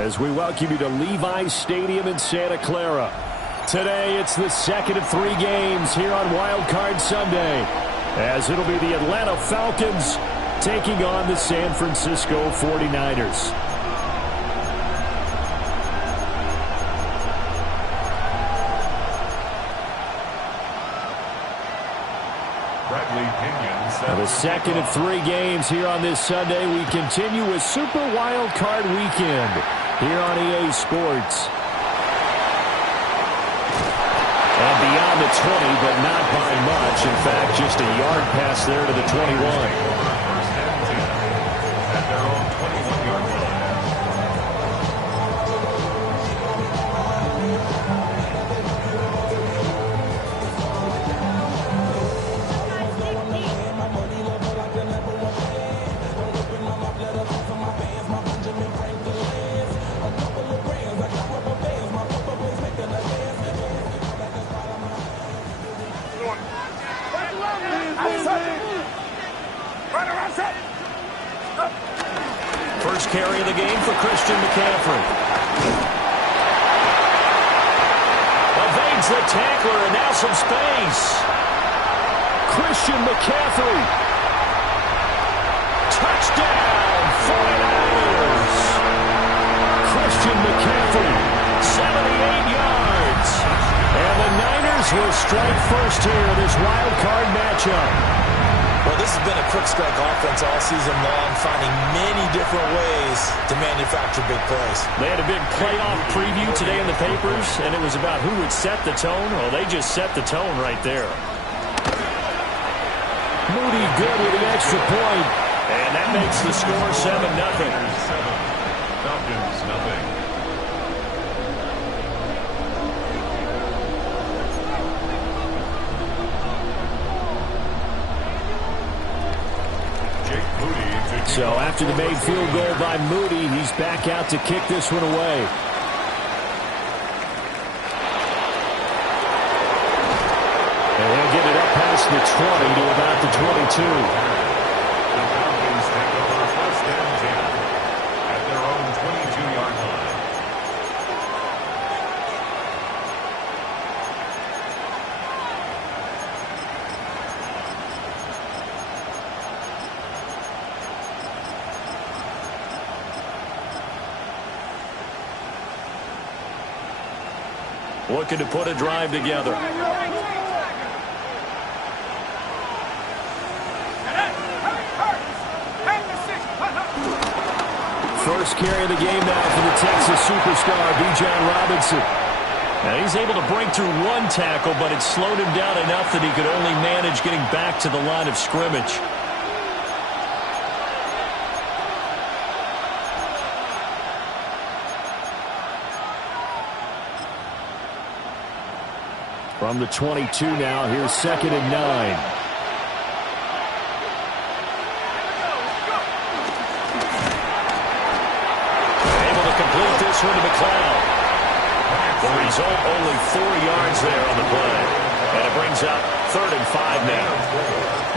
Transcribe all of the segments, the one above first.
as we welcome you to Levi's Stadium in Santa Clara. Today, it's the second of 3 games here on Wild Card Sunday, as it'll be the Atlanta Falcons taking on the San Francisco 49ers. The second of 3 games here on this Sunday. We continue with Super Wild Card Weekend here on EA Sports. And beyond the 20, but not by much. In fact, just a yard pass there to the 21. First and 10 at their own 21-yard line. First carry of the game for Christian McCaffrey. Evades the tackler, and now some space. Christian McCaffrey. Touchdown, 49ers. Christian McCaffrey, 78 yards. And the Niners will strike first here in this wild card matchup. Well, this has been a quick strike offense all season long, finding many different ways to manufacture big plays. They had a big playoff preview today in the papers, and it was about who would set the tone. Well, they just set the tone right there. Moody good with the extra point, and that makes the score 7-0. Falcons, nothing. So after the made field goal by Moody, he's back out to kick this one away. And he'll get it up past the 20 to about the 22. The Falcons take over first and 10 at their own 22-yard line. Looking to put a drive together. First carry of the game now for the Texas superstar, Bijan Robinson. Now he's able to break through one tackle, but it slowed him down enough that he could only manage getting back to the line of scrimmage. From the 22 now, here's 2nd and 9. Able to complete this one to McLeod. The result, only 4 yards there on the play. And it brings up 3rd and 5 now.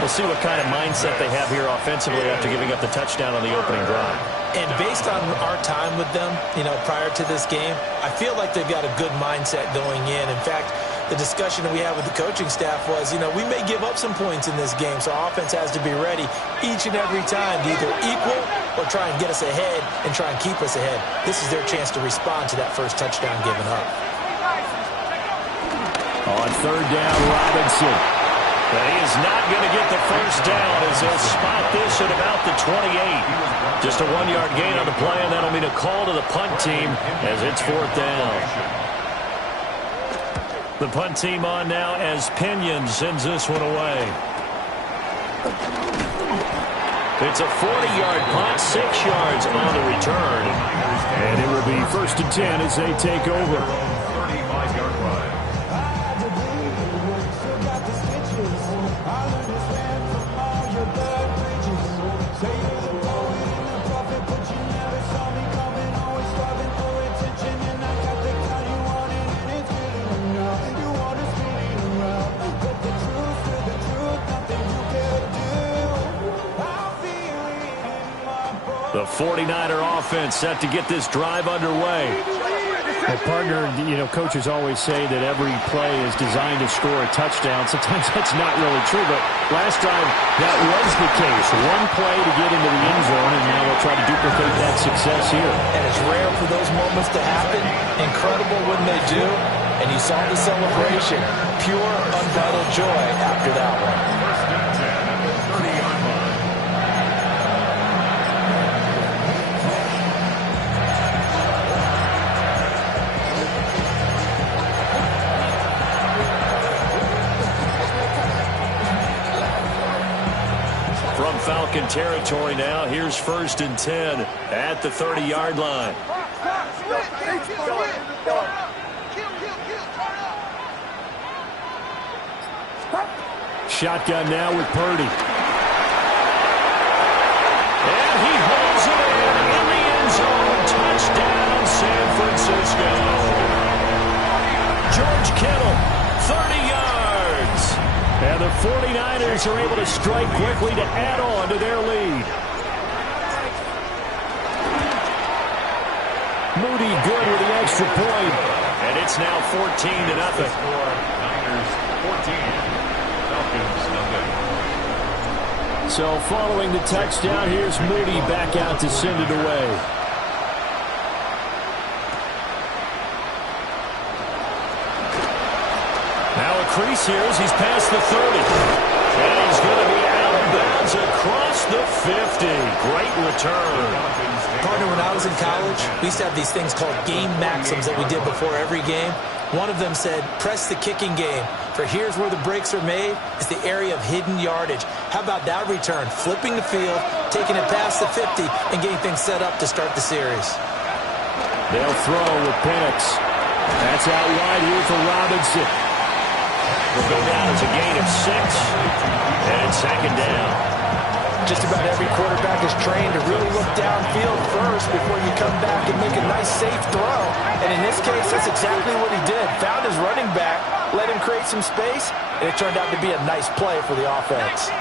We'll see what kind of mindset they have here offensively after giving up the touchdown on the opening drive. And based on our time with them, prior to this game, I feel like they've got a good mindset going in. In fact, the discussion that we had with the coaching staff was, we may give up some points in this game, so our offense has to be ready each and every time to either equal or try and get us ahead and try and keep us ahead. This is their chance to respond to that first touchdown given up. On 3rd down, Robinson. But he is not going to get the first down as they'll spot this at about the 28. Just a 1-yard gain on the play, and that'll mean a call to the punt team as it's 4th down. The punt team on now as Pinion sends this one away. It's a 40-yard punt, 6 yards on the return. And it will be 1st and 10 as they take over. 35-yard line. The 49er offense set to get this drive underway. Well, partner, coaches always say that every play is designed to score a touchdown. Sometimes that's not really true, but last time that was the case. One play to get into the end zone, and now they'll try to duplicate that success here. And it's rare for those moments to happen. Incredible when they do. And you saw the celebration. Pure, unbridled joy after that one. First and 10 at the 30-yard line. From Falcon territory now, here's 1st and 10 at the 30-yard line. Shotgun now with Purdy. And he holds it in the end zone. Touchdown, San Francisco. George Kittle, 30 yards. And the 49ers are able to strike quickly to add on to their lead. Moody good with the extra point. And it's now 14-0. Niners 14. Falcons nothing. So following the touchdown, here's Moody back out to send it away. Now a crease here as he's past the 30. And he's going to be out of bounds across the 50. Great return. Partner, when I was in college, we used to have these things called game maxims that we did before every game. One of them said, press the kicking game. For here's where the breaks are made, is the area of hidden yardage. How about that return? Flipping the field, taking it past the 50, and getting things set up to start the series. They'll throw with Penix. That's out wide here for Robinson. Will go down as a gain of 6. And 2nd down. Just about every quarterback is trained to really look downfield first before you come back and make a nice, safe throw. And in this case, that's exactly what he did. Found his running back, let him create some space, and it turned out to be a nice play for the offense.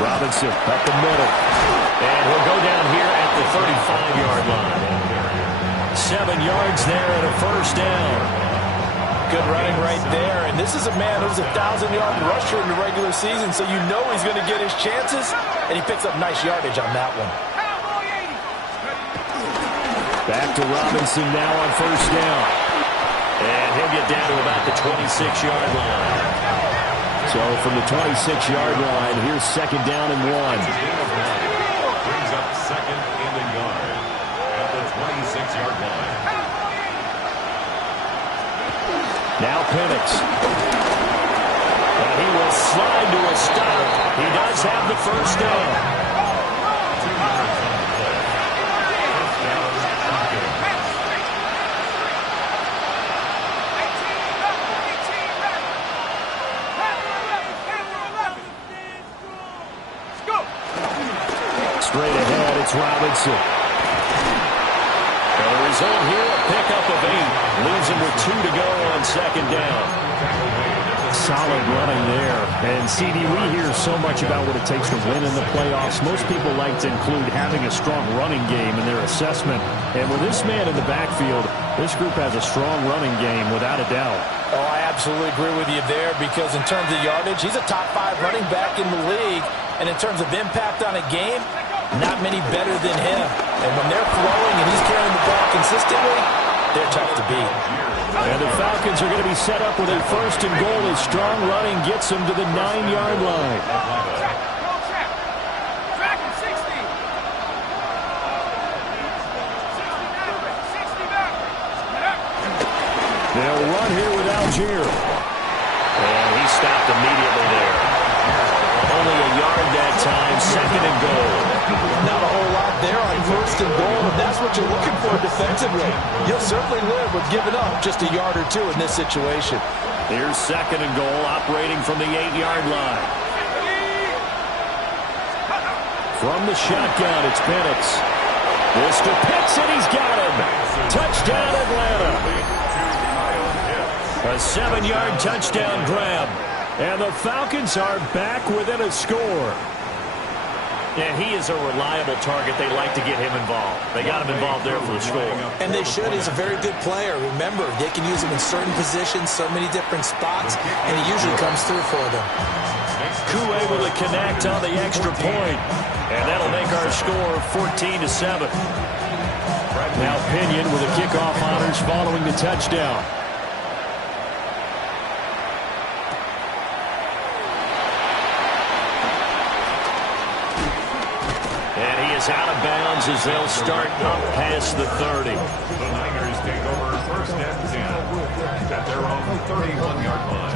Robinson up the middle. And he'll go down here at the 35-yard line. 7 yards there and a 1st down. Good running right there. And this is a man who's a 1,000-yard rusher in the regular season, so you know he's going to get his chances, and he picks up nice yardage on that one. Back to Robinson now on 1st down. And he'll get down to about the 26-yard line. So from the 26-yard line, here's 2nd down and 1. Brings up 2nd and a yard at the 26-yard line. Now Penix. And he will slide to a stop. He does have the 1st down. 2 yards on the play. 1st down, Falcons. Straight ahead, it's Robinson. And the result here, a pickup of 8. Leaves him with 2 to go on 2nd down. Solid running there. And, CD, we hear so much about what it takes to win in the playoffs. Most people like to include having a strong running game in their assessment. And with this man in the backfield, this group has a strong running game without a doubt. Oh, I absolutely agree with you there, because in terms of yardage, he's a top 5 running back in the league. And in terms of impact on a game, not many better than him. And when they're flowing and he's carrying the ball consistently, they're tough to beat. And the Falcons are going to be set up with a 1st and goal as strong running gets them to the 9-yard line. They'll run here with Algier. And he stopped immediately there. Only a yard that time, 2nd and goal. Not a whole lot there on 1st and goal, and that's what you're looking for defensively. You'll certainly live with giving up just a yard or 2 in this situation. Here's 2nd and goal, operating from the 8-yard line. From the shotgun, it's Penix. Mr. Pitts, and he's got him. Touchdown, Atlanta. A 7-yard touchdown grab. And the Falcons are back within a score. And he is a reliable target. They like to get him involved. They got him involved there for the score. And they should. He's a very good player. Remember, they can use him in certain positions, so many different spots, and he usually comes through for them. Koo able to connect on the extra point. And that'll make our score 14-7. Now Pinion with the kickoff honors following the touchdown. And he is out of bounds as they'll start up past the 30. The Niners take over first and 10 at their own 31-yard line.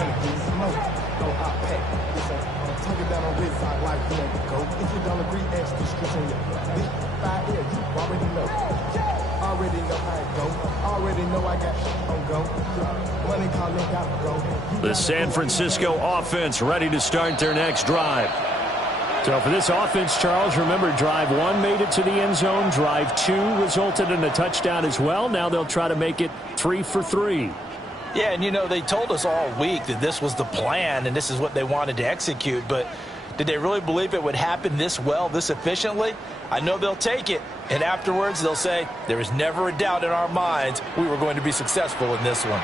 The San Francisco offense ready to start their next drive. So for this offense, Charles, remember drive 1 made it to the end zone. Drive 2 resulted in a touchdown as well. Now they'll try to make it 3 for 3. Yeah, and you know, they told us all week that this was the plan and this is what they wanted to execute, but did they really believe it would happen this well, this efficiently? I know they'll take it, and afterwards they'll say, there was never a doubt in our minds we were going to be successful in this one.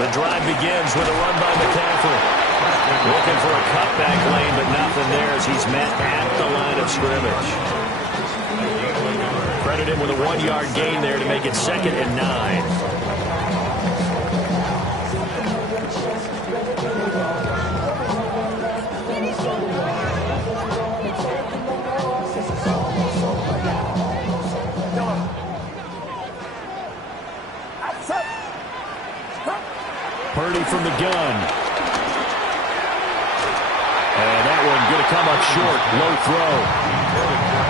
The drive begins with a run by McCaffrey. Looking for a cutback lane, but nothing there as he's met at the line of scrimmage. Credit him with a 1-yard gain there to make it 2nd and 9. Purdy from the gun. And that one going to come up short. Low throw.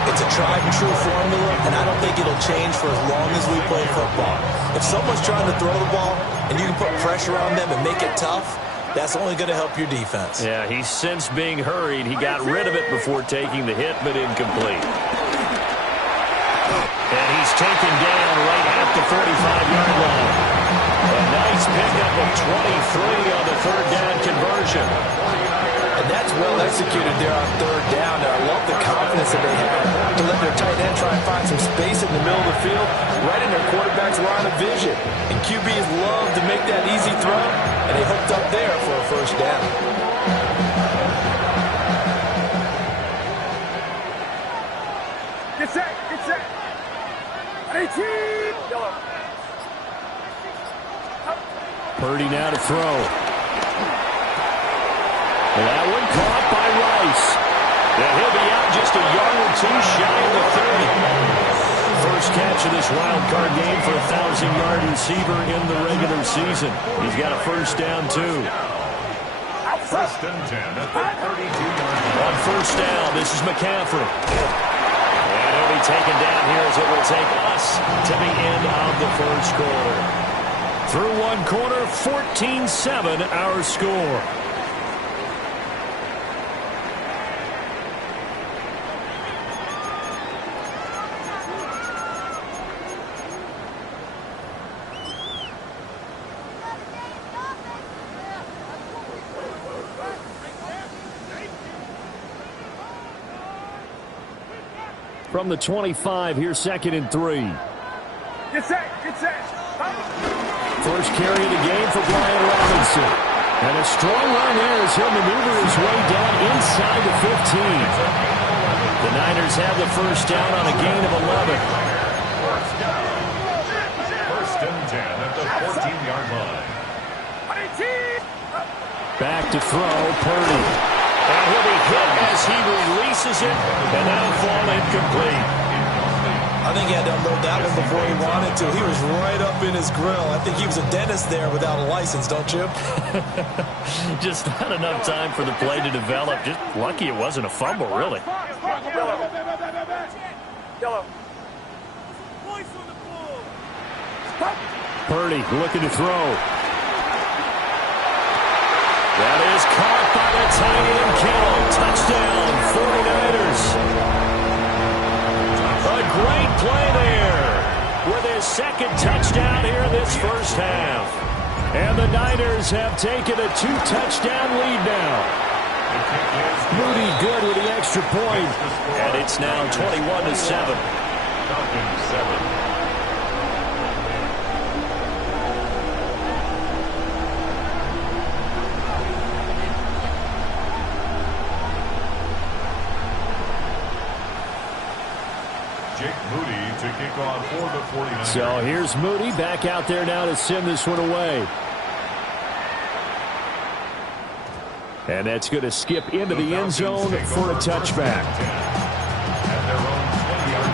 It's a tried and true formula, and I don't think it'll change for as long as we play football. If someone's trying to throw the ball and you can put pressure on them and make it tough, that's only going to help your defense. Yeah, he's since being hurried. He got rid of it before taking the hit, but incomplete. And he's taken down right at the 45-yard line. A nice pickup of 23 on the 3rd down conversion. And that's well executed there on 3rd down. Now, I love the confidence that they have to let their tight end try and find some space in the middle of the field, right in their quarterback's line of vision. And QBs love to make that easy throw, and they hooked up there for a 1st down. Get set, get set. 18, yellow. Purdy now to throw. And that one caught by Rice. And he'll be out just a yard or 2 shy of the 30. First catch of this wild card game for a 1,000-yard receiver in the regular season. He's got a 1st down, too. First and 10 at the 32-yard line. On 1st down, this is McCaffrey. And he'll be taken down here as it will take us to the end of the 1st quarter. Through 1 quarter, 14-7 our score. From the 25, here's 2nd and 3. Get set, get set. First carry of the game for Brian Robinson. And a strong run there as he'll maneuver his way down inside the 15. The Niners have the 1st down on a gain of 11. First and 10 at the 14-yard line. Back to throw, Purdy. And he'll be hit as he releases it, and that'll fall incomplete. I think he had to unload that one before he wanted to. He was right up in his grill. I think he was a dentist there without a license, don't you? Just not enough time for the play to develop. Just lucky it wasn't a fumble, really. Yellow. Purdy looking to throw. That is caught by the tight end, Kittle. Touchdown, 49ers. A great play there with his second touchdown here in this first half. And the Niners have taken a 2-touchdown lead now. Moody good with the extra point. And it's now 21-7. Falcons 7. Kick off for the 49ers. So here's Moody back out there now to send this one away. And that's going to skip into the end zone for a touchback. At their own 20-yard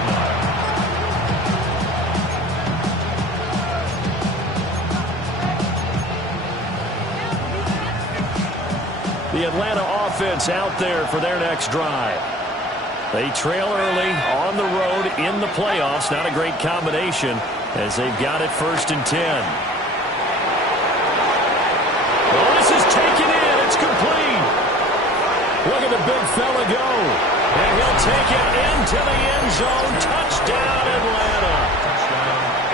line. The Atlanta offense out there for their next drive. They trail early on the road in the playoffs. Not a great combination as they've got it 1st and 10. Well, this is taken in. It's complete. Look at the big fella go. And he'll take it into the end zone. Touchdown, Atlanta.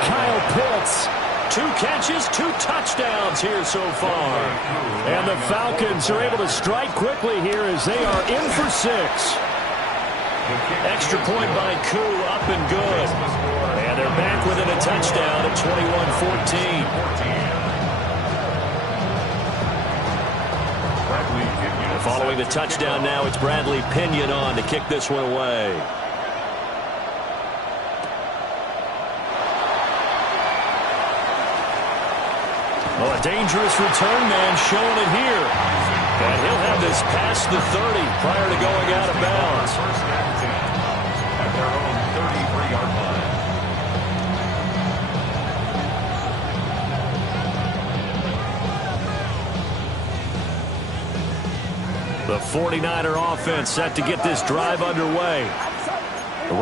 Kyle Pitts. 2 catches, 2 touchdowns here so far. And the Falcons are able to strike quickly here as they are in for 6. Extra point by Koo, up and good. And they're back within a touchdown at 21-14. Following the touchdown now, it's Bradley Pinion on to kick this one away. Oh, a dangerous return man showing it here. And he'll have this past the 30 prior to going out of bounds. First and 10 at their own 33-yard line. The 49er offense set to get this drive underway.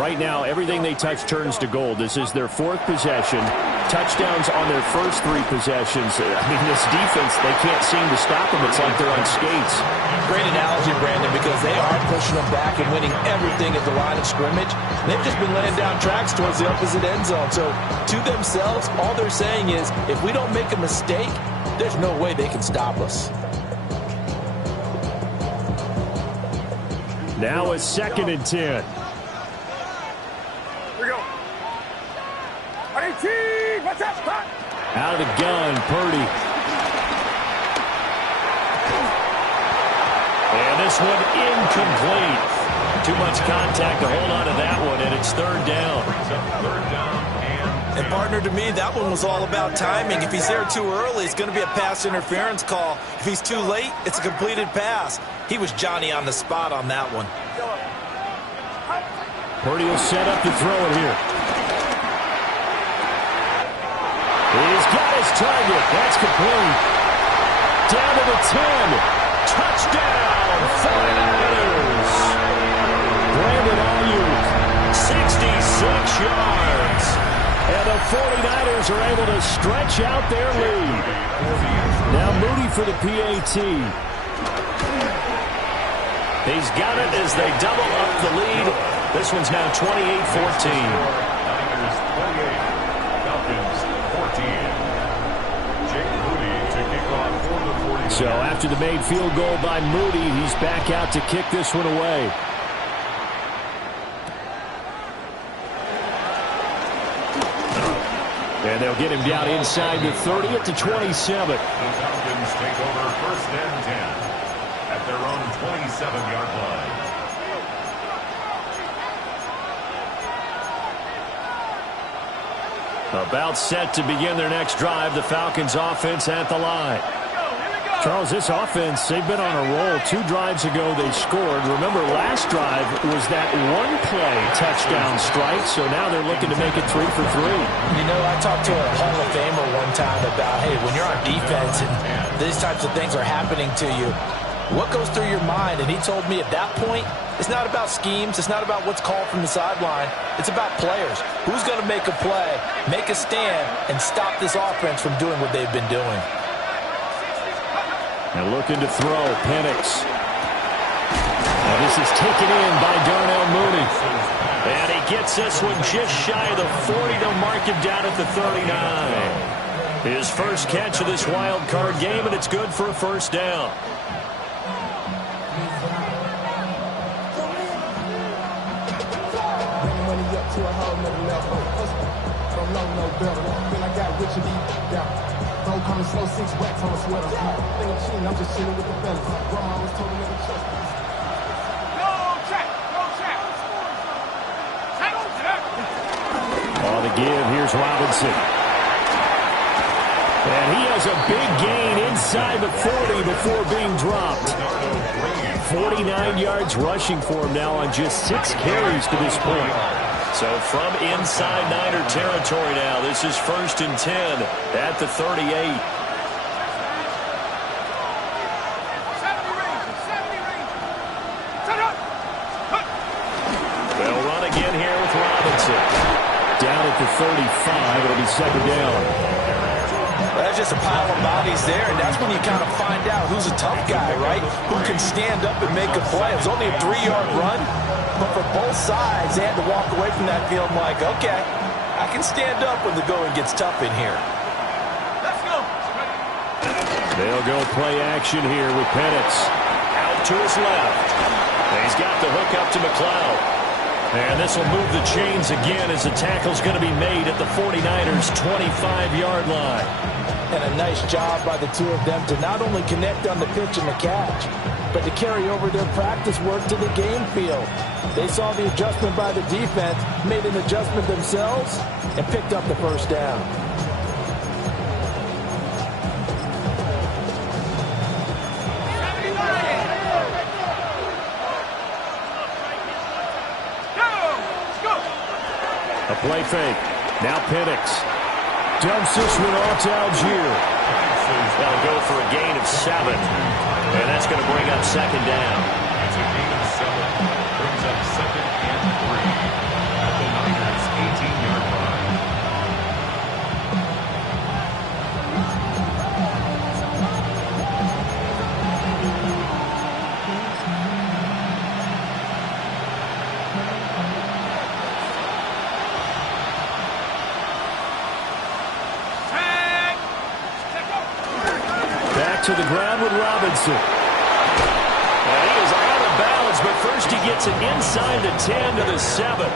Right now, everything they touch turns to gold. This is their 4th possession. Touchdowns on their first 3 possessions. I mean, this defense, they can't seem to stop them. It's like they're on skates. Great analogy, Brandon, because they are pushing them back and winning everything at the line of scrimmage. They've just been laying down tracks towards the opposite end zone. So, to themselves, all they're saying is, if we don't make a mistake, there's no way they can stop us. Now it's 2nd and 10. Out of the gun, Purdy. And this one incomplete. Too much contact to hold on to that one, and it's 3rd down. And partner, to me, that one was all about timing. If he's there too early, it's going to be a pass interference call. If he's too late, it's a completed pass. He was Johnny on the spot on that one. Purdy will set up to throw it here. He's got his target. That's complete. Down to the 10. Touchdown, 49ers. Brandon Ayuk. 66 yards. And the 49ers are able to stretch out their lead. Now Moody for the PAT. He's got it as they double up the lead. This one's now 28-14. So after the made field goal by Moody, he's back out to kick this one away. And they'll get him down inside the 30 at the 27. The Falcons take over 1st and 10 at their own 27-yard line. About set to begin their next drive. The Falcons offense at the line. Charles, this offense, they've been on a roll. 2 drives ago, they scored. Remember, last drive was that one-play touchdown strike, so now they're looking to make it 3 for 3. You know, I talked to a Hall of Famer one time about, hey, when you're on defense and these types of things are happening to you, what goes through your mind? And he told me at that point, it's not about schemes. It's not about what's called from the sideline. It's about players. Who's going to make a play, make a stand, and stop this offense from doing what they've been doing? And looking to throw, Penix. And this is taken in by Darnell Mooney. And he gets this one just shy of the 40 to mark him down at the 39. His first catch of this wild card game, and it's good for a first down. On the give, here's Robinson. And he has a big gain inside the 40 before being dropped. 49 yards rushing for him now on just 6 carries to this point. So from inside Niner territory now, this is 1st and 10 at the 38. They'll run again here with Robinson. Down at the 35, it'll be 2nd down. That's just a pile of bodies there, and that's when you kind of find out who's a tough guy, right? Who can stand up and make a play. It was only a 3-yard run, but for both sides, they had to walk away from that field like, okay, I can stand up when the going gets tough in here. Let's go. They'll go play action here with Penix. Out to his left. And he's got the hook up to McLeod. And this will move the chains again as the tackle's going to be made at the 49ers' 25-yard line. And a nice job by the two of them to not only connect on the pitch and the catch, but to carry over their practice work to the game field. They saw the adjustment by the defense, made an adjustment themselves, and picked up the first down. A play fake. Now Penix. Dumps this one off to Algier. That'll go for a gain of 7. And that's going to bring up 2nd down. It's a gain of 7. Brings up 2nd and 3 at the Niners' 18-yard line. To the ground with Robinson. And he is out of bounds, but first he gets it inside the 10 to the 7.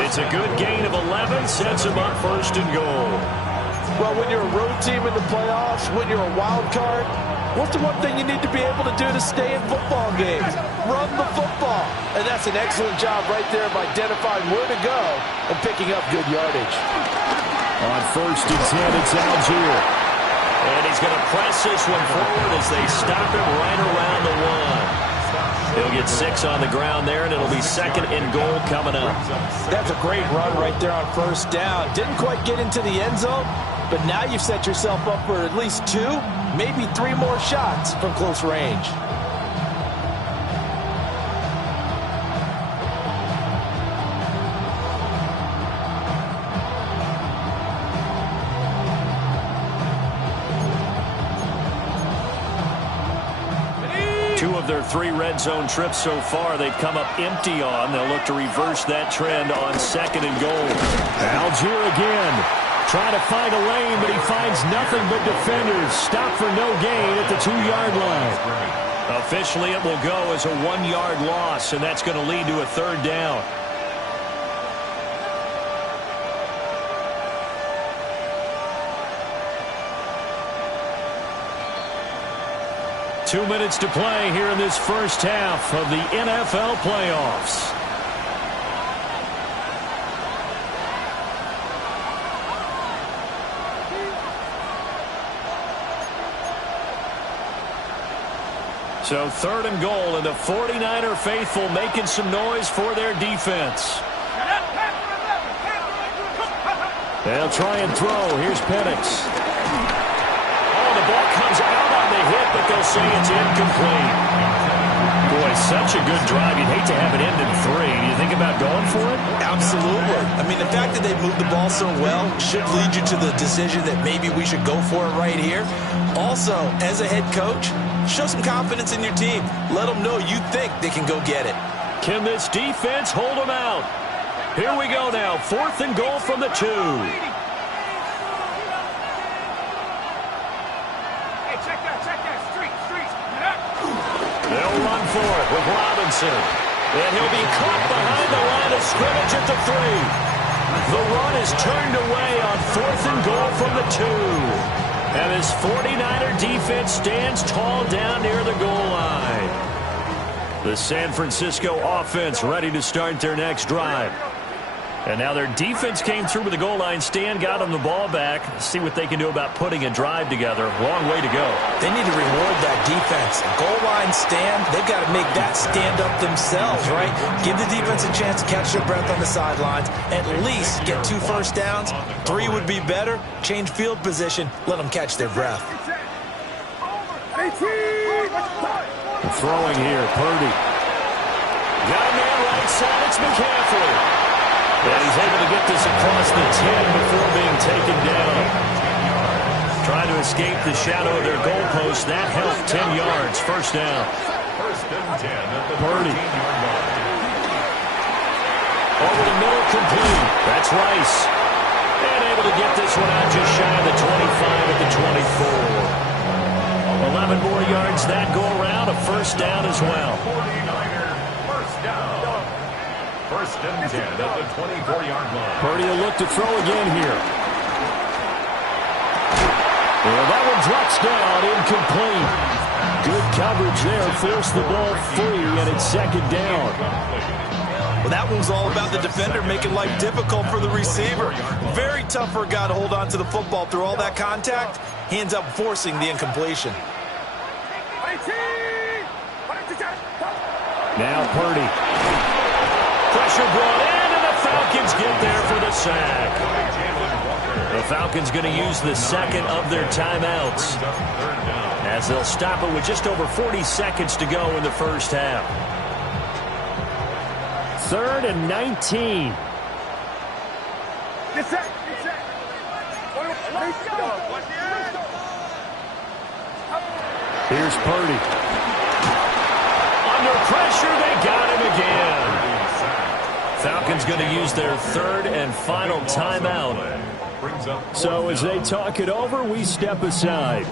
It's a good gain of 11, sets him up 1st and goal. Well, when you're a road team in the playoffs, when you're a wild card, what's the one thing you need to be able to do to stay in football games? Run the football. And that's an excellent job right there of identifying where to go and picking up good yardage. On 1st and 10, it's Algier. And he's going to press this one forward as they stop him right around the 1. He'll get 6 on the ground there, and it'll be 2nd and goal coming up. That's a great run right there on 1st down. Didn't quite get into the end zone, but now you've set yourself up for at least 2, maybe 3 more shots from close range. Their 3 red zone trips so far, they've come up empty on. They'll look to reverse that trend on 2nd and goal. Algier again. Trying to find a lane, but he finds nothing but defenders. Stop for no gain at the 2-yard line. Officially, it will go as a 1-yard loss, and that's going to lead to a 3rd down. Two minutes to play here in this first half of the NFL playoffs. So 3rd and goal, and the 49er faithful making some noise for their defense. They'll try and throw. Here's Penix. The ball comes out on the hit, but they'll say it's incomplete. Boy, such a good drive. You'd hate to have it end in 3. Do you think about going for it? Absolutely. I mean, the fact that they moved the ball so well should lead you to the decision that maybe we should go for it right here. Also, as a head coach, show some confidence in your team. Let them know you think they can go get it. Can this defense hold them out? Here we go now. 4th and goal from the 2. They'll run for it with Robinson. And he'll be caught behind the line of scrimmage at the 3. The run is turned away on 4th and goal from the 2. And his 49er defense stands tall down near the goal line. The San Francisco offense ready to start their next drive. And now their defense came through with the goal line stand, got them the ball back. See what they can do about putting a drive together. Long way to go. They need to reward that defense. Goal line stand, they've got to make that stand up themselves, right? Give the defense a chance to catch their breath on the sidelines. At least get 2 first downs. 3 would be better. Change field position. Let them catch their breath. Throwing here, Purdy. Got a man right side. It's McCaffrey. And he's able to get this across the 10 before being taken down. Trying to escape the shadow of their goalpost. That helped. 10 yards. First down. Purdy. Over the middle, complete. That's Rice. And able to get this one out just shy of the 25 at the 24. 11 more yards that go around. A first down as well. 49er first down. 1st and 10 at the 24-yard line. Purdy will look to throw again here. Well, that one drops down, incomplete. Good coverage there, forced the ball free, and it's 2nd down. Well, that one's all about the defender making life difficult for the receiver. Very tough for a guy to hold on to the football through all that contact. He ends up forcing the incompletion. Now Purdy. Pressure brought in, and the Falcons get there for the sack. The Falcons going to use the 2nd of their timeouts, as they'll stop it with just over 40 seconds to go in the first half. 3rd and 19. Get set. Here's Purdy. Under pressure, they got him again. Falcons going to use their 3rd and final timeout. So as they talk it over, we step aside.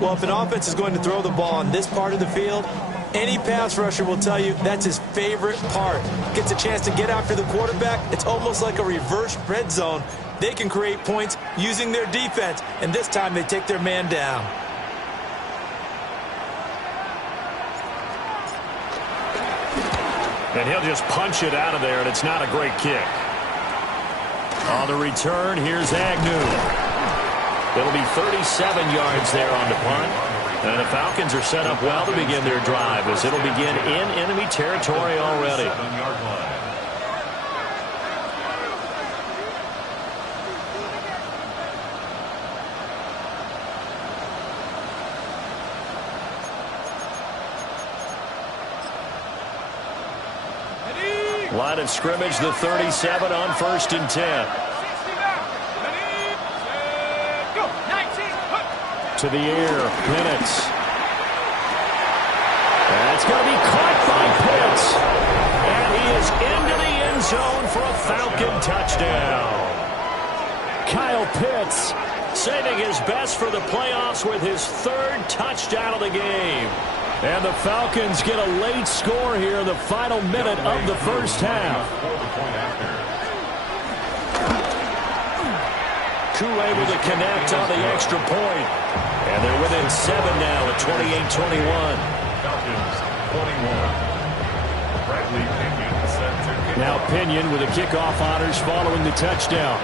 Well, if an offense is going to throw the ball on this part of the field, any pass rusher will tell you that's his favorite part. Gets a chance to get after the quarterback. It's almost like a reverse red zone. They can create points using their defense, and this time they take their man down. And he'll just punch it out of there, and it's not a great kick. On the return, here's Agnew. It'll be 37 yards there on the punt. And the Falcons are set up well to begin their drive, as it'll begin in enemy territory already. Line of scrimmage, the 37 on 1st and 10. To the air, Penix. That's going to be caught by Pitts. And he is into the end zone for a Falcon touchdown. Kyle Pitts saving his best for the playoffs with his 3rd touchdown of the game. And the Falcons get a late score here in the final minute of the first half. Koo able to connect on the extra point. And they're within 7 now at 28-21. Falcons 21. Bradley Pinion set to kick. Now Pinion with the kickoff honors following the touchdown.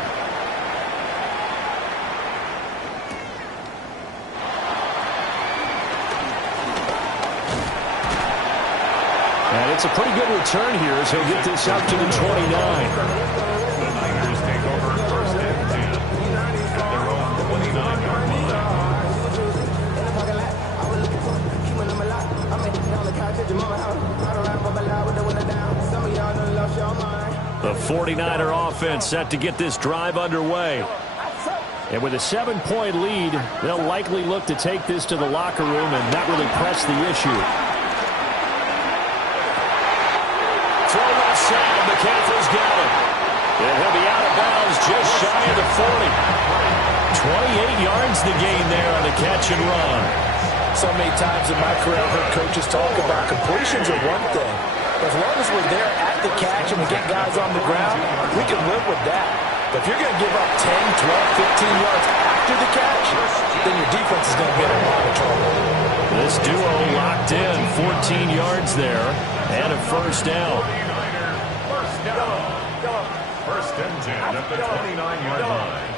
And it's a pretty good return here as he'll get this up to the 29. The Niners take over 1st and 10 at their own 29-yard line. The 49er offense set to get this drive underway. And with a 7-point lead, they'll likely look to take this to the locker room and not really press the issue. throw left side. McCaffrey's got it. And he'll be out of bounds just shy of the 40. 28 yards the gain there on the catch and run. So many times in my career I've heard coaches talk about completions are one thing. As long as we're there at the catch and we get guys on the ground, we can live with that. But if you're going to give up 10, 12, 15 yards after the catch, then your defense is going to be in a lot of trouble. This duo locked in, 14 yards there, and a first down. First and 10 at the 29-yard line.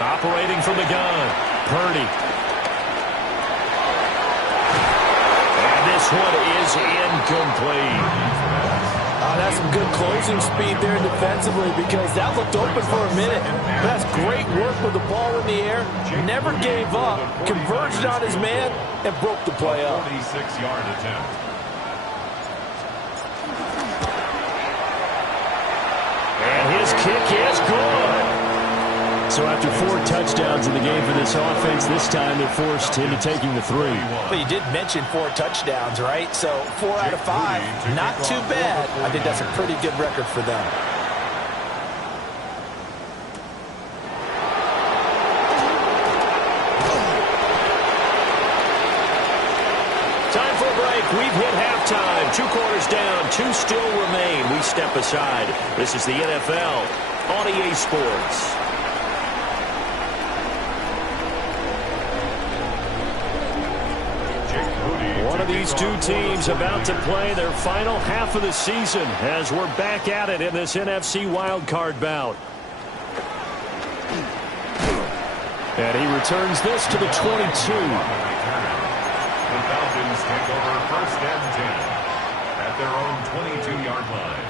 Operating from the gun, Purdy. And this one is incomplete. That's some good closing speed there defensively because that looked open for a minute. That's great work with the ball in the air. Never gave up, converged on his man, and broke the play up. 46-yard attempt. And his kick is good. So after 4 touchdowns in the game for this offense, this time they're forced into taking the 3. But you did mention 4 touchdowns, right? So 4 out of 5, not too bad. I think that's a pretty good record for them. Time for a break. We've hit halftime. 2 quarters down, 2 still remain. We step aside. This is the NFL on EA Sports. One of these two teams about to play their final half of the season as we're back at it in this NFC wildcard bout. And he returns this to the 22. The Falcons take over first and 10 at their own 22-yard line.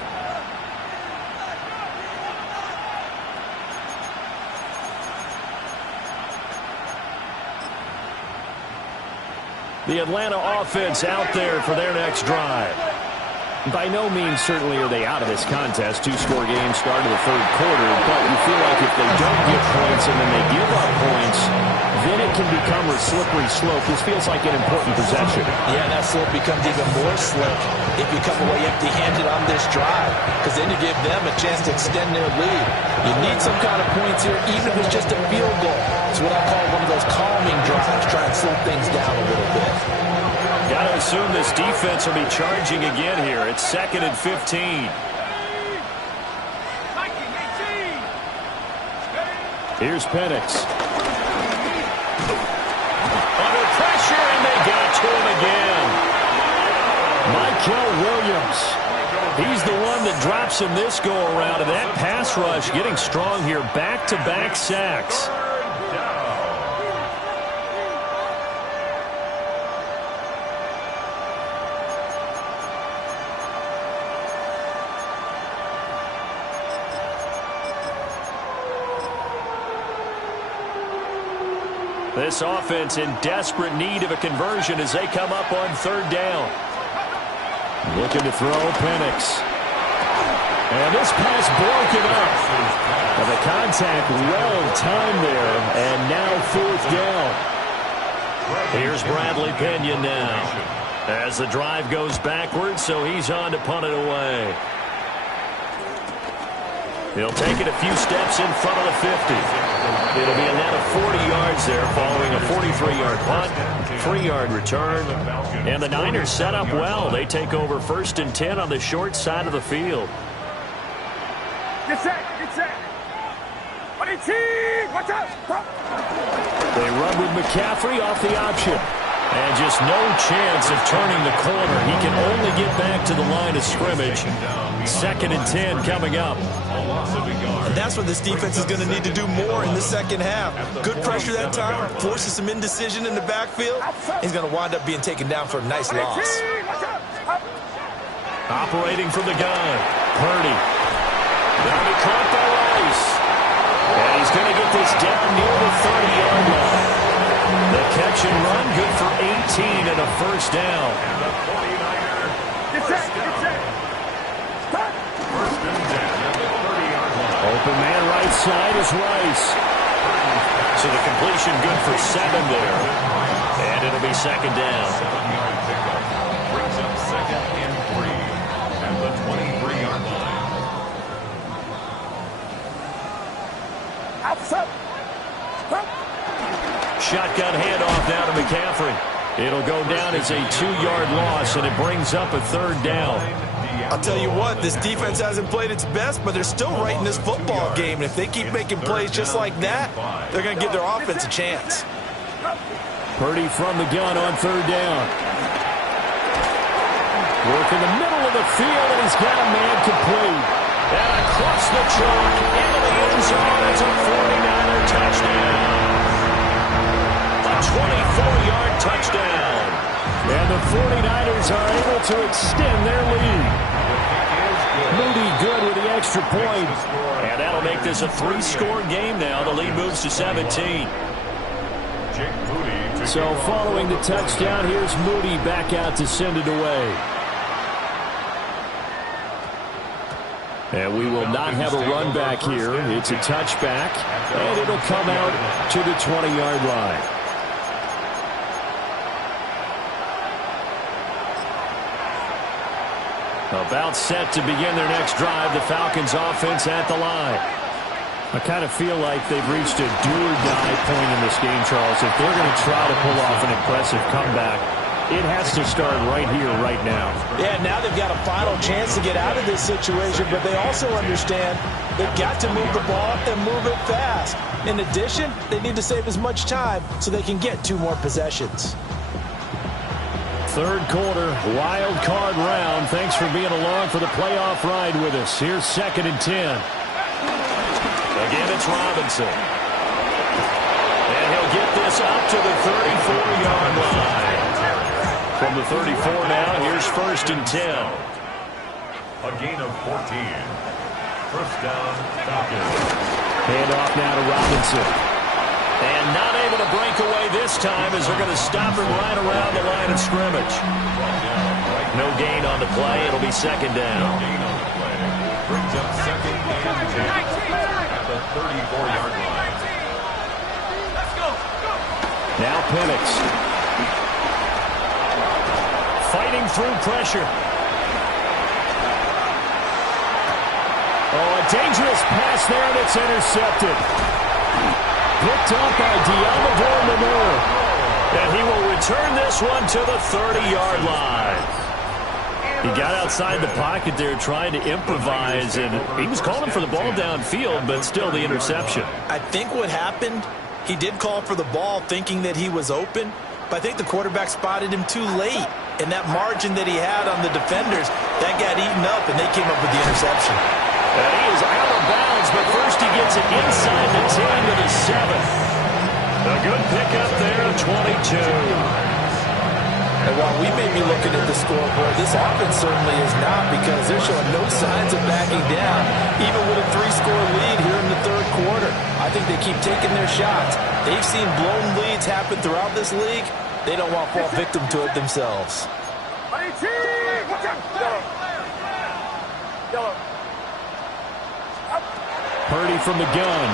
The Atlanta offense out there for their next drive. By no means certainly are they out of this contest. 2-score game start of the 3rd quarter, but you feel like if they don't get points and then they give up points, then it can become a slippery slope. This feels like an important possession. Yeah, that slope becomes even more slick if you come away empty-handed on this drive, because then you give them a chance to extend their lead. You need some kind of points here, even if it's just a field goal. It's what I call one of those calming drives, try and slow things down a little bit. Got to assume this defense will be charging again here. It's 2nd and 15. Here's Penix. Under pressure, and they got to him again. Michael Williams. He's the one that drops him this go-around, and that pass rush getting strong here. Back-to-back sacks. This offense in desperate need of a conversion as they come up on 3rd down. Looking to throw, Penix. And this pass broken up. And the contact well-timed there, and now 4th down. Here's Bradley Pinion now as the drive goes backwards, so he's on to punt it away. He'll take it a few steps in front of the 50. It'll be a net of 40 yards there following a 43-yard punt, 3-yard return. And the Niners set up well. They take over 1st and 10 on the short side of the field. Get set, get set. Watch out. They run with McCaffrey off the option. And just no chance of turning the corner. He can only get back to the line of scrimmage. 2nd and 10 coming up. And that's what this defense is going to need to do more in the second half. Good pressure that time, forces some indecision in the backfield. He's going to wind up being taken down for a nice loss. Operating from the gun, Purdy. Now be caught by Rice. And he's going to get this down near the 30-yard line. The catch and run, good for 18 and a first down. And the 49er. Get set, get set. First and 10 at the 30-yard line. Open man right side is Rice. So the completion good for 7 there. And it'll be second down. 7-yard pickup. Brings up 2nd and 3 at the 23-yard line. Outside. Shotgun handoff now to McCaffrey. It'll go down as a 2-yard loss, and it brings up a third down. I'll tell you what, this defense hasn't played its best, but they're still right in this football game. And if they keep making plays just like that, they're going to give their offense a chance. Purdy from the gun on third down. Work in the middle of the field, and he's got a man complete. And across the chalk into the end zone. It's a 49er touchdown. A 24-yard touchdown. And the 49ers are able to extend their lead. Moody good with the extra point. And that'll make this a 3-score game now. The lead moves to 17. So following the touchdown, here's Moody back out to send it away. And we will not have a run back here. It's a touchback, and it'll come out to the 20-yard line. About set to begin their next drive. The Falcons offense at the line. I kind of feel like they've reached a do-or-die point in this game, Charles. If they're going to try to pull off an impressive comeback, it has to start right here, right now. Yeah, now they've got a final chance to get out of this situation, but they also understand they've got to move the ball and move it fast. In addition, they need to save as much time so they can get 2 more possessions. Third quarter, wild card round. Thanks for being along for the playoff ride with us. Here's 2nd and 10. Again, it's Robinson. And he'll get this up to the 34-yard line. From the 34 now, here's 1st and 10. A gain of 14. First down, Falcons. Hand off now to Robinson. And not able to break away this time as they're going to stop him right around the line of scrimmage. No gain on the play. It'll be 2nd down. Gain on the play. Brings up 2nd and 10 at the 34-yard line. Now Penix. Fighting through pressure. Oh, a dangerous pass there that's intercepted. Picked up by Deommodore Lenoir. And he will return this one to the 30-yard line. He got outside the pocket there trying to improvise, and he was calling for the ball downfield, but still the interception. I think what happened, he did call for the ball thinking that he was open, but I think the quarterback spotted him too late. And that margin that he had on the defenders, that got eaten up, and they came up with the interception. And he is out of bounds, but first he gets it inside the 10 to the 7. A good pickup there, 22. And while we may be looking at the scoreboard, this offense certainly is not, because they're showing no signs of backing down, even with a 3-score lead here in the third quarter. I think they keep taking their shots. They've seen blown leads happen throughout this league. They don't want to fall victim to it themselves. Purdy from the gun.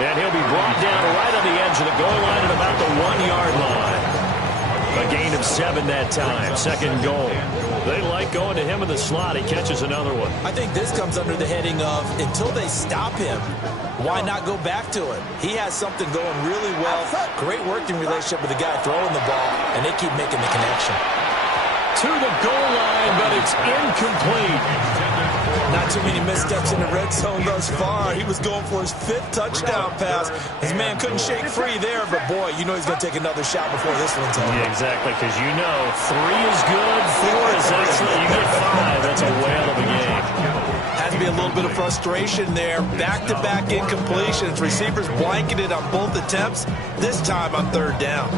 And he'll be brought down right on the edge of the goal line at about the 1-yard line. A gain of 7 that time. 2nd goal. They like going to him in the slot. He catches another one. I think this comes under the heading of, until they stop him, why not go back to it? He has something going really well. Great working relationship with the guy throwing the ball, and they keep making the connection. To the goal line, but it's incomplete. Not too many missteps in the red zone thus far. He was going for his 5th touchdown pass. His man couldn't shake free there, but boy, you know he's going to take another shot before this one's over. Yeah, exactly, because you know 3 is good, 4 is excellent. You get 5, that's a whale of a game. Has to be a little bit of frustration there. Back-to-back incompletions. Receivers blanketed on both attempts, this time on 3rd down.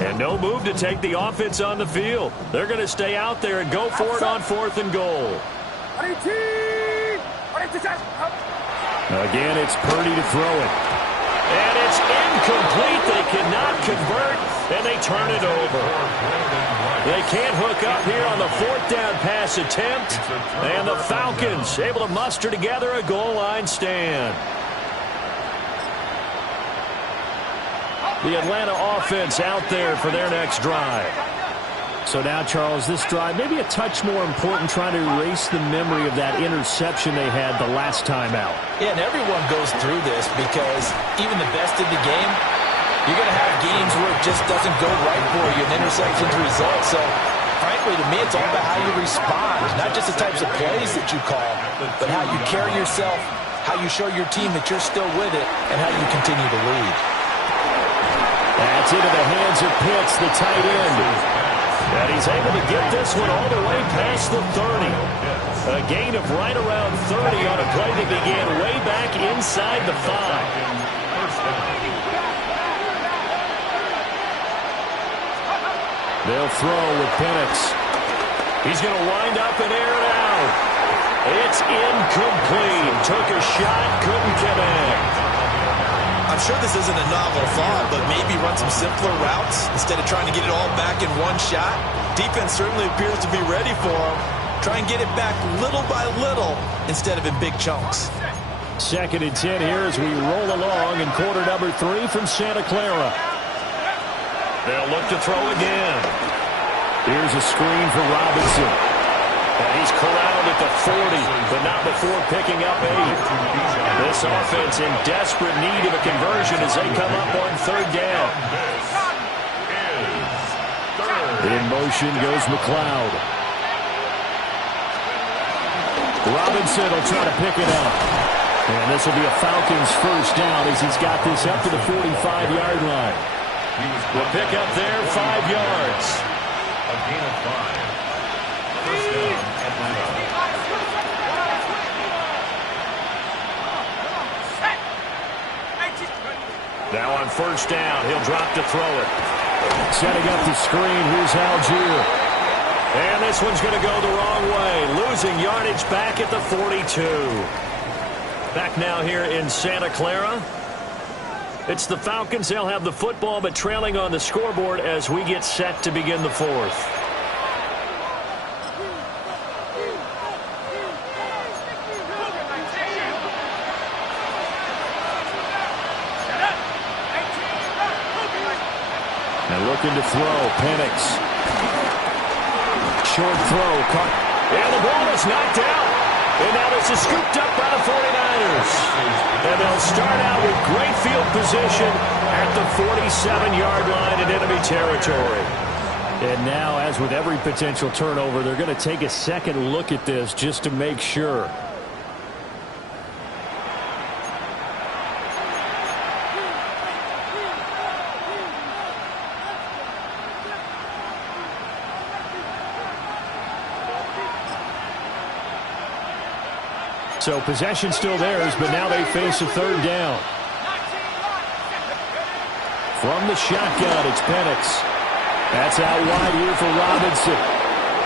And no move to take the offense on the field. They're going to stay out there and go for it on 4th and goal. Again, it's Purdy to throw it. And it's incomplete. They cannot convert, and they turn it over. They can't hook up here on the 4th down pass attempt. And the Falcons able to muster together a goal line stand. The Atlanta offense out there for their next drive. So now, Charles, this drive maybe a touch more important, trying to erase the memory of that interception they had the last time out. Yeah, and everyone goes through this because even the best in the game, you're going to have games where it just doesn't go right for you, and interceptions result. So, frankly, to me, it's all about how you respond, not just the types of plays that you call, but how you carry yourself, how you show your team that you're still with it, and how you continue to lead. That's into the hands of Pitts, the tight end. And he's able to get this one all the way past the 30. A gain of right around 30 on a play that began way back inside the 5. They'll throw with Penix. He's going to wind up and air it out. It's incomplete. Took a shot, couldn't connect. I'm sure this isn't a novel thought, but maybe run some simpler routes instead of trying to get it all back in one shot. Defense certainly appears to be ready for him. Try and get it back little by little instead of in big chunks. 2nd and 10 here as we roll along in quarter number 3 from Santa Clara. They'll look to throw again. Here's a screen for Robinson. And he's corralled at the 40, but not before picking up 8. This offense in desperate need of a conversion as they come up on 3rd down. In motion goes McLeod. Robinson will try to pick it up. And this will be a Falcons first down as he's got this up to the 45-yard line. The pick up there, 5 yards. A gain of 5. First down, Atlanta. Now on 1st down, he'll drop to throw it. Setting up the screen, here's Algier. And this one's going to go the wrong way. Losing yardage back at the 42. Back now here in Santa Clara. It's the Falcons. They'll have the football, but trailing on the scoreboard as we get set to begin the 4th. And looking to throw, Penix. Short throw, caught. And the ball is knocked out. And now this is scooped up by the 49ers. And they'll start out with great field position at the 47-yard line in enemy territory. And now, as with every potential turnover, they're going to take a second look at this just to make sure. So possession still theirs, but now they face a 3rd down. From the shotgun, it's Penix. That's out wide here for Robinson.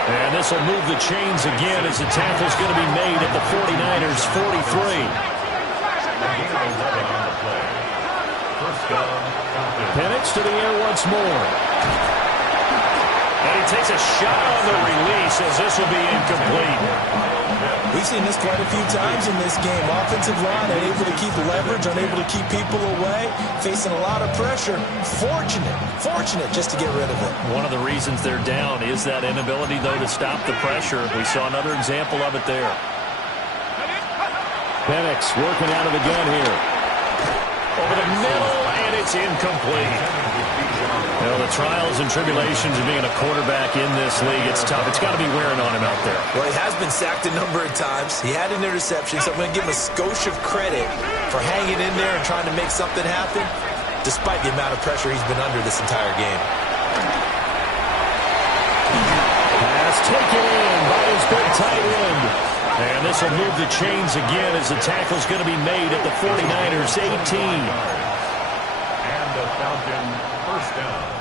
And this will move the chains again as the tackle's going to be made at the 49ers' 43. Penix to the air once more. And he takes a shot on the release as this will be incomplete. We've seen this quite a few times in this game. Offensive line unable to keep leverage, unable to keep people away, facing a lot of pressure. Fortunate just to get rid of it. One of the reasons they're down is that inability, though, to stop the pressure. We saw another example of it there. Penix working out of the gun here. Over the middle, and it's incomplete. You know, the trials and tribulations of being a quarterback in this league, it's tough. It's got to be wearing on him out there. Well, he has been sacked a number of times. He had an interception, so I'm going to give him a skosh of credit for hanging in there and trying to make something happen, despite the amount of pressure he's been under this entire game. Pass taken in by his big tight end. And this will move the chains again as the tackle's going to be made at the 49ers' 18. And the Falcon first down.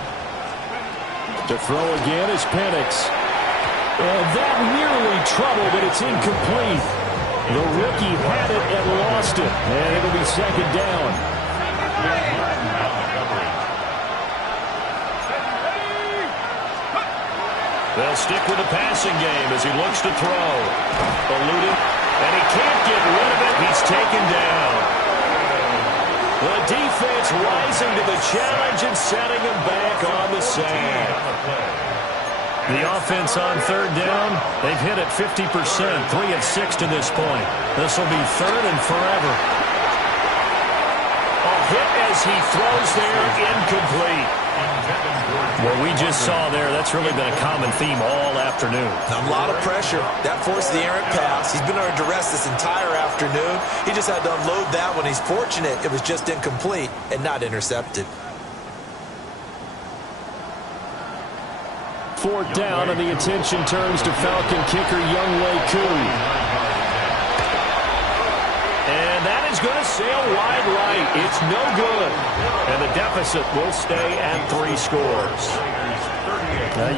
To throw again is Penix. And that nearly trouble, but it's incomplete. The rookie had it and lost it. And it'll be 2nd down. They'll stick with the passing game as he looks to throw. Eluded, and he can't get rid of it. He's taken down. The defense rising to the challenge and setting them back on the sand. The offense on third down, they've hit it 50%, 3 of 6 to this point. This will be third and forever. A hit as he throws there, incomplete. What we just saw there, that's really been a common theme all afternoon. A lot of pressure. That forced the errant pass. He's been under duress this entire afternoon. He just had to unload that one. He's fortunate it was just incomplete and not intercepted. Fourth down, and the attention turns to Falcon kicker Younghoe Koo. And that is going to sail wide right. It's no good. And the deficit will stay at 3 scores.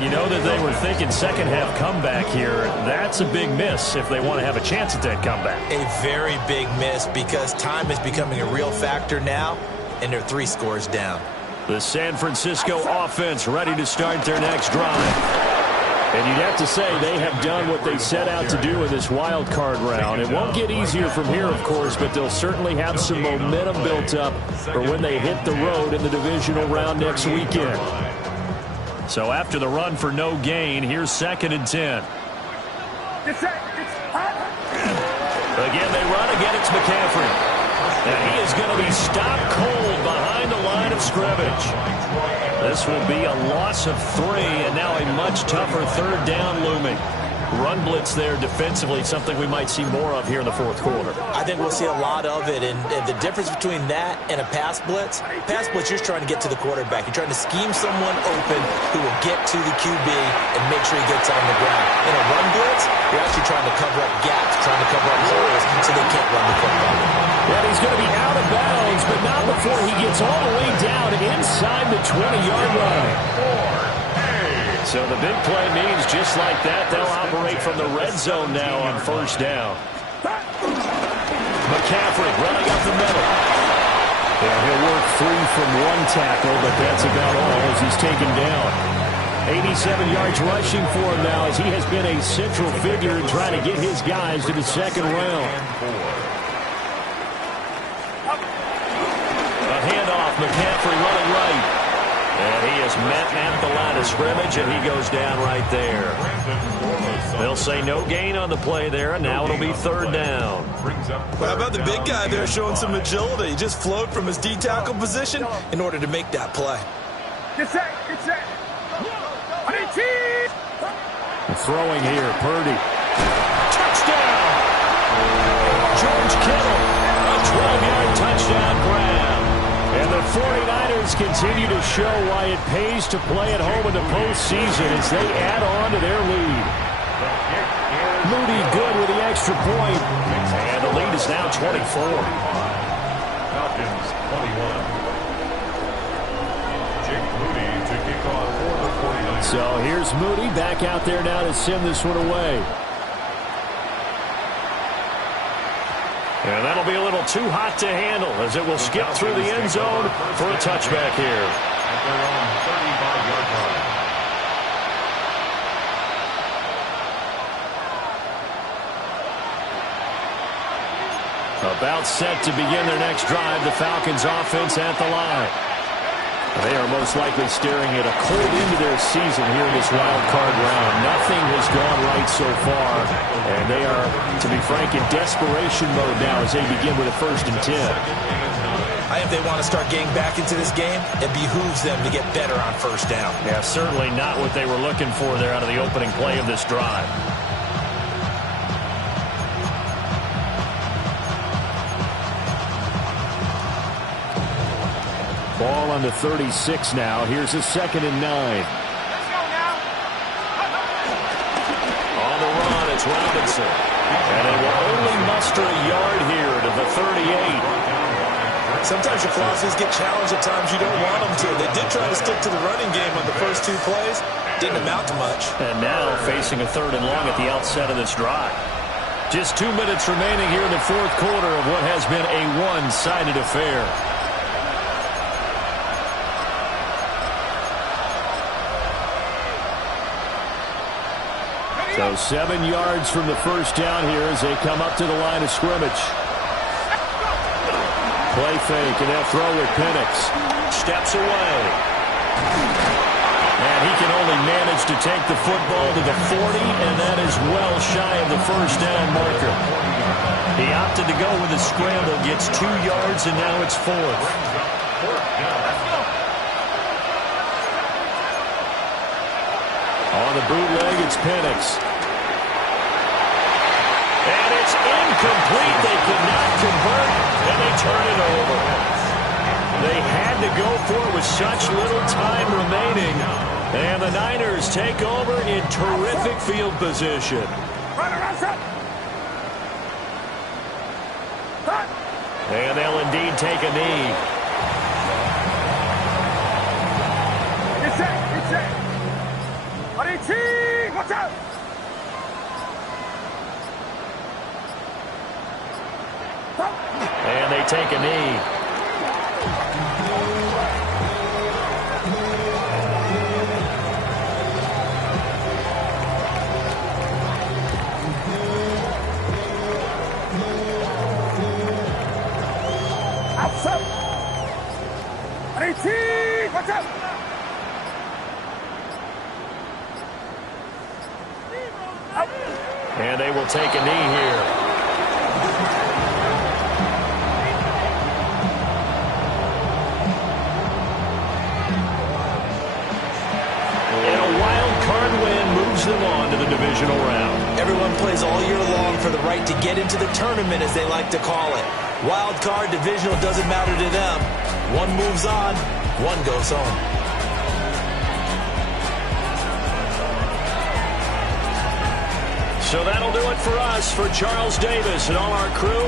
You know that they were thinking second half comeback here. That's a big miss if they want to have a chance at that comeback. A very big miss because time is becoming a real factor now, and they're 3 scores down. The San Francisco offense ready to start their next drive. And you'd have to say they have done what they set out to do in this wild card round. It won't get easier from here, of course, but they'll certainly have some momentum built up for when they hit the road in the divisional round next weekend. So after the run for no gain, here's 2nd and 10. Again, they run. Again, it's McCaffrey. And he is going to be stopped cold behind the line of scrimmage. This will be a loss of 3, and now a much tougher third down looming. Run blitz there defensively, something we might see more of here in the fourth quarter. I think we'll see a lot of it, and the difference between that and a pass blitz, you're trying to get to the quarterback. You're trying to scheme someone open who will get to the QB and make sure he gets on the ground. In a run blitz, you're actually trying to cover up gaps, trying to cover up holes so they can't run the football. And he's going to be out of bounds, but not before he gets all the way down inside the 20-yard line. So the big play means just like that, they'll operate from the red zone now on first down. McCaffrey running up the middle. Yeah, he'll work free from one tackle, but that's about all as he's taken down. 87 yards rushing for him now as he has been a central figure in trying to get his guys to the second round. A handoff, McCaffrey running right. And he is met at the line of scrimmage, and he goes down right there. They'll say no gain on the play there, and now it'll be third down. Well, how about the big guy there showing some agility? He just flowed from his D-tackle position in order to make that play. Get set, get set. Throwing here, Purdy. Touchdown! George Kittle, a 12-yard touchdown grab. And the 49ers continue to show why it pays to play at home in the postseason as they add on to their lead. Moody good with the extra point. And the lead is now 24. Falcons 21. Jake Moody to kick off for the 49ers. So here's Moody back out there now to send this one away. And that'll be a little too hot to handle as it will skip through the end zone for a touchback here. At their own 35-yard line. About set to begin their next drive, the Falcons offense at the line. They are most likely staring at a cold end to their season here in this wild card round. Nothing has gone right so far, and they are, to be frank, in desperation mode now as they begin with a 1st and 10. If they want to start getting back into this game, it behooves them to get better on first down. Yeah, certainly not what they were looking for there out of the opening play of this drive. Ball on the 36 now. Here's a 2nd and 9. Let's go now. On the run, it's Robinson. And they will only muster a yard here to the 38. Sometimes your philosophies get challenged at times you don't want them to. They did try to stick to the running game on the first 2 plays. Didn't amount to much. And now facing a 3rd and long at the outset of this drive. Just 2 minutes remaining here in the fourth quarter of what has been a one-sided affair. So 7 yards from the first down here as they come up to the line of scrimmage. Play fake, and they'll throw with Penix. Steps away. And he can only manage to take the football to the 40, and that is well shy of the first down marker. He opted to go with a scramble, gets 2 yards, and now it's 4th. On the bootleg, it's Penix. And it's incomplete. They could not convert, and they turn it over. They had to go for it with such little time remaining. And the Niners take over in terrific field position. And they'll indeed take a knee. Get set. Watch out. And they take a knee. Outside. Watch out. And they will take a knee here. And a wild card win moves them on to the divisional round. Everyone plays all year long for the right to get into the tournament, as they like to call it. Wild card, divisional, doesn't matter to them. One moves on, one goes home. So that'll do it for us. For Charles Davis and all our crew,